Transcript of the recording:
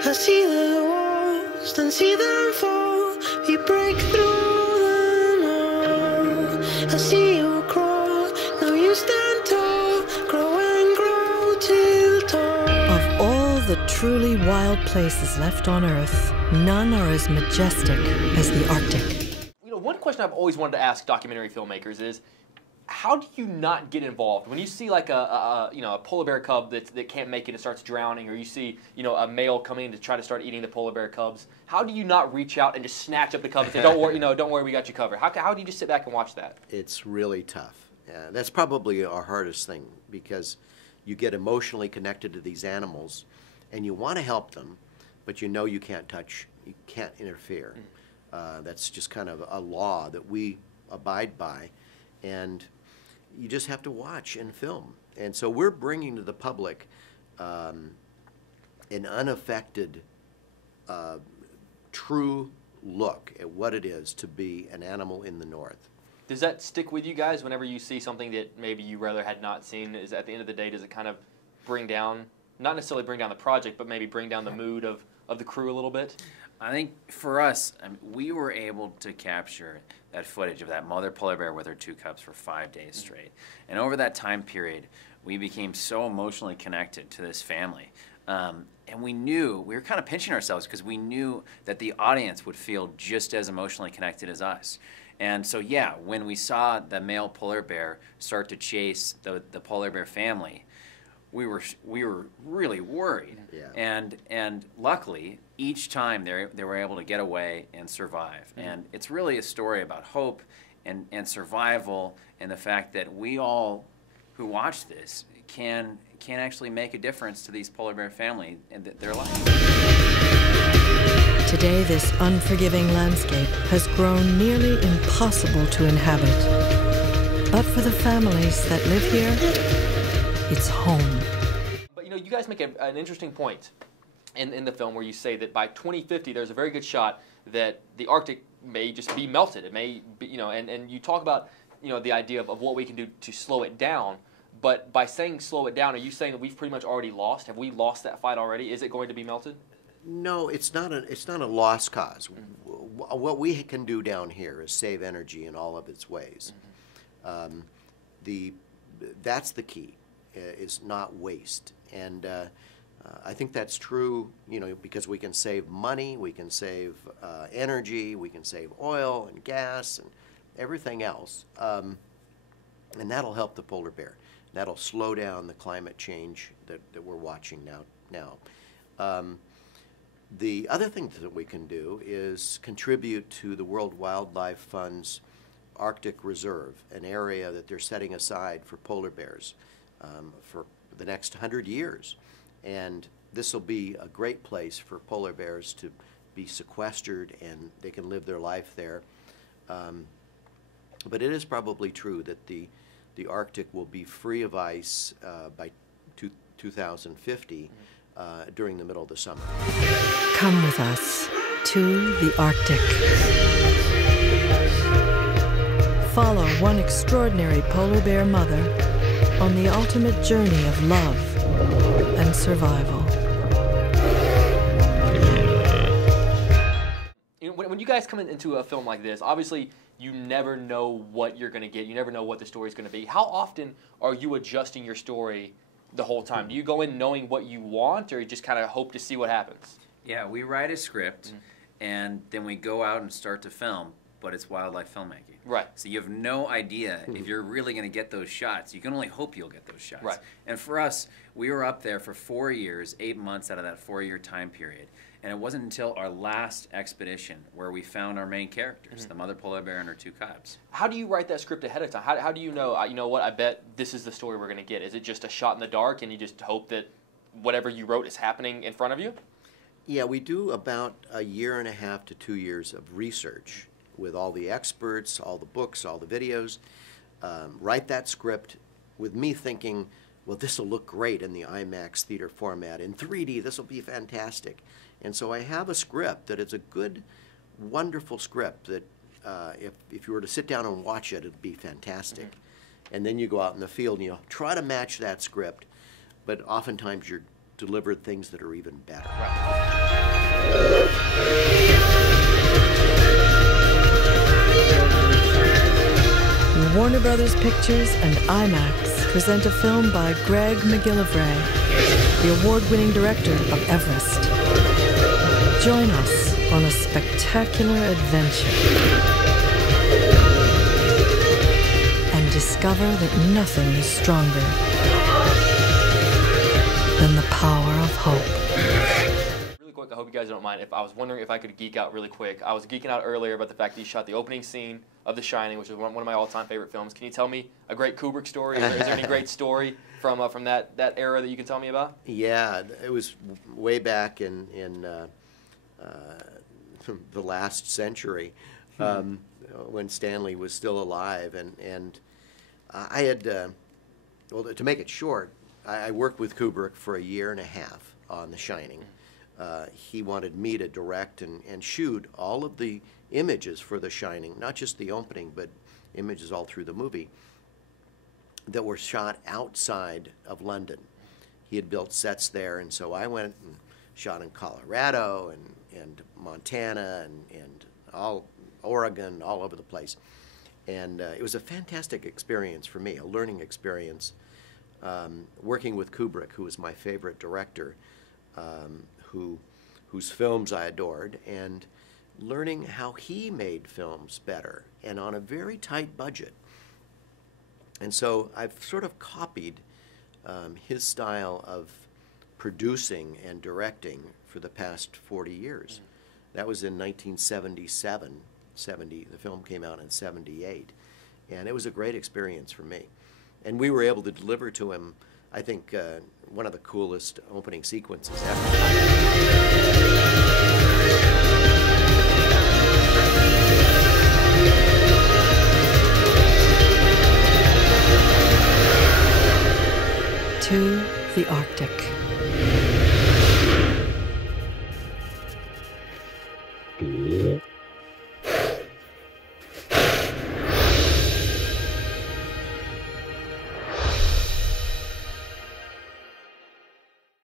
I see the walls, then see them fall. We break through them all. I see you crawl, now you stand tall. Grow and grow till tall. Of all the truly wild places left on Earth, none are as majestic as the Arctic. You know, one question I've always wanted to ask documentary filmmakers is, how do you not get involved when you see like a polar bear cub that can't make it and starts drowning, or you see a male coming in to try to start eating the polar bear cubs? How do you not reach out and just snatch up the cub and say, don't worry, we got you covered? How do you just sit back and watch that? It's really tough. That's probably our hardest thing, because you get emotionally connected to these animals, and you want to help them, but you know you can't touch, you can't interfere. That's just kind of a law that we abide by, and you just have to watch and film. And so we're bringing to the public an unaffected, true look at what it is to be an animal in the North. Does that stick with you guys whenever you see something that maybe you rather had not seen? Is at the end of the day, does it kind of bring down, not necessarily bring down the project, but maybe bring down the mood of the crew a little bit? I think for us, we were able to capture that footage of that mother polar bear with her 2 cubs for 5 days straight. And over that time period, we became so emotionally connected to this family. And we were kind of pinching ourselves because we knew that the audience would feel just as emotionally connected as us. And so, yeah, when we saw the male polar bear start to chase the polar bear family, we were really worried. Yeah. And luckily, each time they were able to get away and survive. And it's really a story about hope and survival, and the fact that we all who watch this can actually make a difference to these polar bear family and their life. Today, this unforgiving landscape has grown nearly impossible to inhabit. But for the families that live here, it's home. But you guys make an interesting point in the film where you say that by 2050 there's a very good shot that the Arctic may just be melted. It may be, and you talk about the idea of what we can do to slow it down. But by saying slow it down, are you saying that we've pretty much already lost? Have we lost that fight already? Is it going to be melted? No, it's not a lost cause. What we can do down here is save energy in all of its ways. That's the key, is not waste. And I think that's true, because we can save money, we can save energy, we can save oil and gas and everything else. And that'll help the polar bear. That'll slow down the climate change that we're watching now. The other thing that we can do is contribute to the World Wildlife Fund's Arctic Reserve, an area that they're setting aside for polar bears for the next 100 years. And this will be a great place for polar bears to be sequestered, and they can live their life there. But it is probably true that the Arctic will be free of ice by 2050 during the middle of the summer. Come with us to the Arctic. Follow one extraordinary polar bear mother on the ultimate journey of love and survival. When you guys come into a film like this, obviously you never know what you're going to get. You never know what the story's going to be. How often are you adjusting your story the whole time? Do you go in knowing what you want, or you just kind of hope to see what happens? Yeah, we write a script, and then we go out and start to film, but it's wildlife filmmaking. Right. So you have no idea if you're really going to get those shots. You can only hope you'll get those shots. Right. And for us, we were up there for 4 years, 8 months out of that 4-year time period. And it wasn't until our last expedition where we found our main characters, the mother polar bear and her 2 cubs. How do you write that script ahead of time? How do you know, you know what, I bet this is the story we're going to get? Is it just a shot in the dark and you just hope that whatever you wrote is happening in front of you? Yeah, we do about 1.5 to 2 years of research with all the experts, all the books, all the videos. Write that script with me thinking, well, this will look great in the IMAX theater format. In 3D, this will be fantastic. And so I have a script that is a good, wonderful script that if you were to sit down and watch it, it'd be fantastic. And then you go out in the field and you try to match that script, but oftentimes delivered things that are even better. Warner Brothers Pictures and IMAX present a film by Greg MacGillivray, the award-winning director of Everest. Join us on a spectacular adventure and discover that nothing is stronger than the power of hope. Really quick, I hope you guys don't mind. If I was wondering if I could geek out really quick. I was geeking out earlier about the fact that you shot the opening scene of The Shining, which is one of my all-time favorite films. Can you tell me a great Kubrick story? Is there any great story from that era that you can tell me about? Yeah, it was way back in the last century when Stanley was still alive, and I had, well, to make it short, I worked with Kubrick for a year and a half on The Shining. He wanted me to direct and shoot all of the images for The Shining, not just the opening, but images all through the movie that were shot outside of London. He had built sets there, and so I went and shot in Colorado and Montana and all Oregon, all over the place. And it was a fantastic experience for me, a learning experience, working with Kubrick, who was my favorite director, whose films I adored, and learning how he made films better and on a very tight budget. And so I've sort of copied his style of producing and directing for the past 40 years. That was in 1977. The film came out in 78. And it was a great experience for me. And we were able to deliver to him, I think, one of the coolest opening sequences ever. To the Arctic.